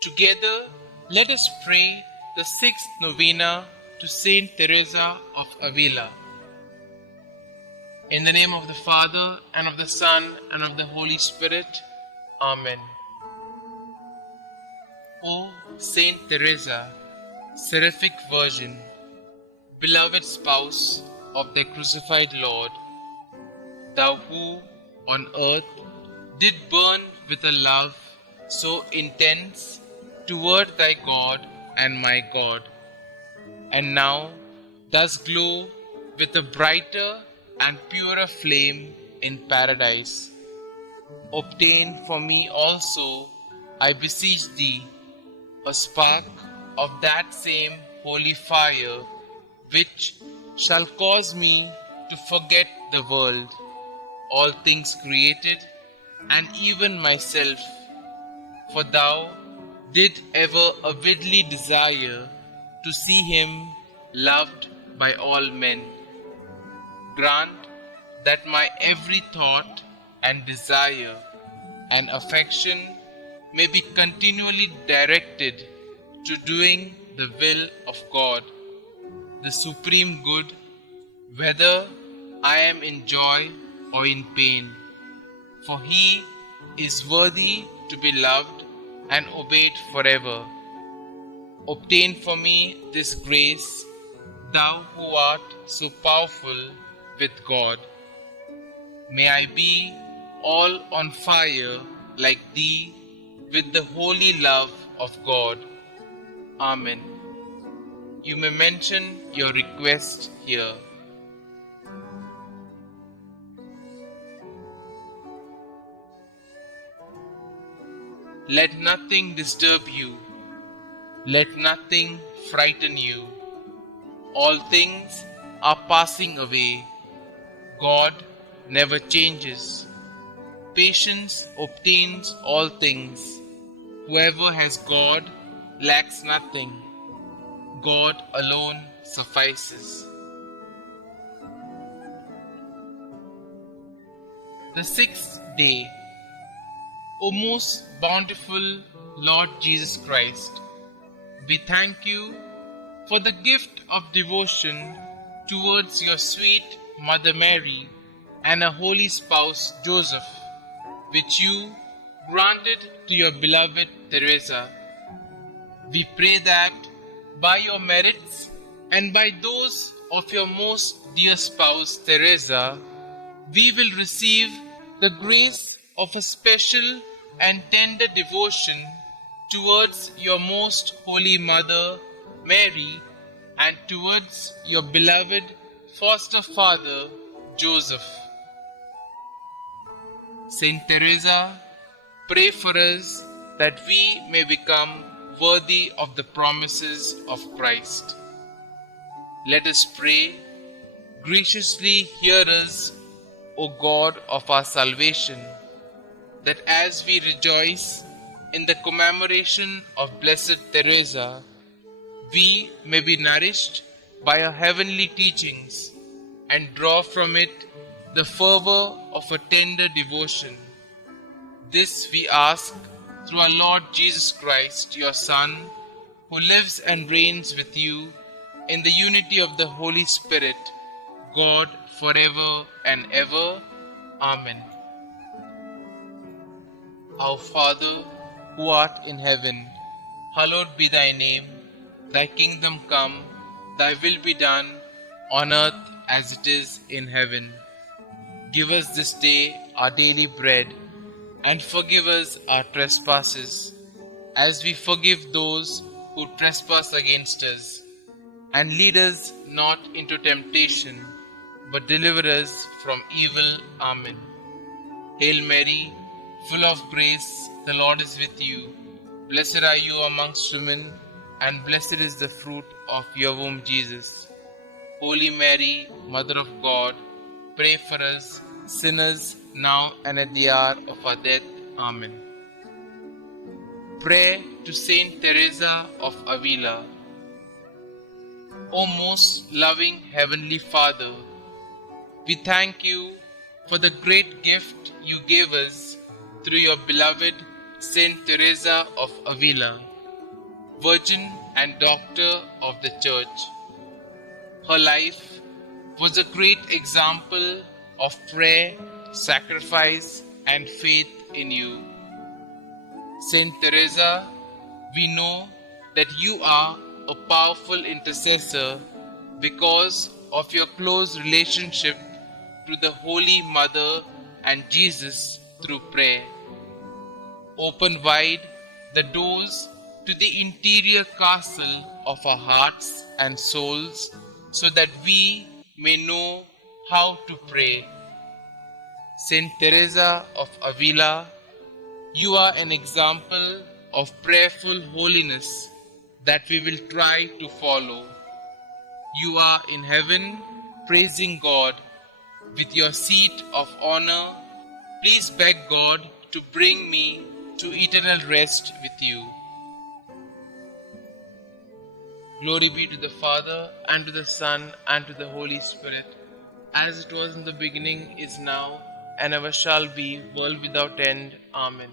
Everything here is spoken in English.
Together, let us pray the sixth novena to St Theresa of Avila. In the name of the Father, and of the Son, and of the Holy Spirit. Amen. O Saint Teresa, seraphic Virgin, beloved spouse of the crucified Lord, thou who on earth did burn with a love so intense toward thy God and my God, and now does glow with a brighter and purer flame in paradise. Obtain for me also, I beseech thee, a spark of that same holy fire, which shall cause me to forget the world, all things created, and even myself, for thou did ever avidly desire to see him loved by all men. Grant that my every thought and desire and affection may be continually directed to doing the will of God, the supreme good, whether I am in joy or in pain. For he is worthy to be loved and obeyed forever. Obtain for me this grace, thou who art so powerful with God. May I be all on fire like thee with the holy love of God. Amen. You may mention your request here. Let nothing disturb you. Let nothing frighten you. All things are passing away. God never changes. Patience obtains all things. Whoever has God lacks nothing. God alone suffices. The sixth day. O most bountiful Lord Jesus Christ, we thank you for the gift of devotion towards your sweet Mother Mary and her holy spouse Joseph, which you granted to your beloved Teresa. We pray that by your merits and by those of your most dear spouse Teresa, we will receive the grace of a special and tender devotion towards your most holy Mother Mary and towards your beloved foster father Joseph. Saint Teresa, pray for us that we may become worthy of the promises of Christ. Let us pray. Graciously hear us, O God of our salvation, that as we rejoice in the commemoration of Blessed Teresa, we may be nourished by her heavenly teachings and draw from it the fervor of a tender devotion. This we ask through our Lord Jesus Christ, your Son, who lives and reigns with you in the unity of the Holy Spirit, God forever and ever. Amen. Our Father, who art in heaven, hallowed be thy name. Thy kingdom come, thy will be done, on earth as it is in heaven. Give us this day our daily bread, and forgive us our trespasses, as we forgive those who trespass against us. And lead us not into temptation, but deliver us from evil. Amen. Hail Mary, full of grace, the Lord is with you. Blessed are you amongst women, and blessed is the fruit of your womb, Jesus. Holy Mary, Mother of God, pray for us sinners, now and at the hour of our death. Amen. Pray to St Theresa of Avila. O most loving Heavenly Father, we thank you for the great gift you gave us through your beloved St Theresa of Avila. Virgin and Doctor of the Church. Her life was a great example of prayer, sacrifice, and faith in you. St. Teresa, we know that you are a powerful intercessor because of your close relationship to the Holy Mother and Jesus through prayer. Open wide the doors to the interior castle of our hearts and souls so that we may know how to pray. St. Teresa of Avila, you are an example of prayerful holiness that we will try to follow. You are in heaven praising God with your seat of honor. Please beg God to bring me to eternal rest with you. Glory be to the Father, and to the Son, and to the Holy Spirit, as it was in the beginning, is now, and ever shall be, world without end. Amen.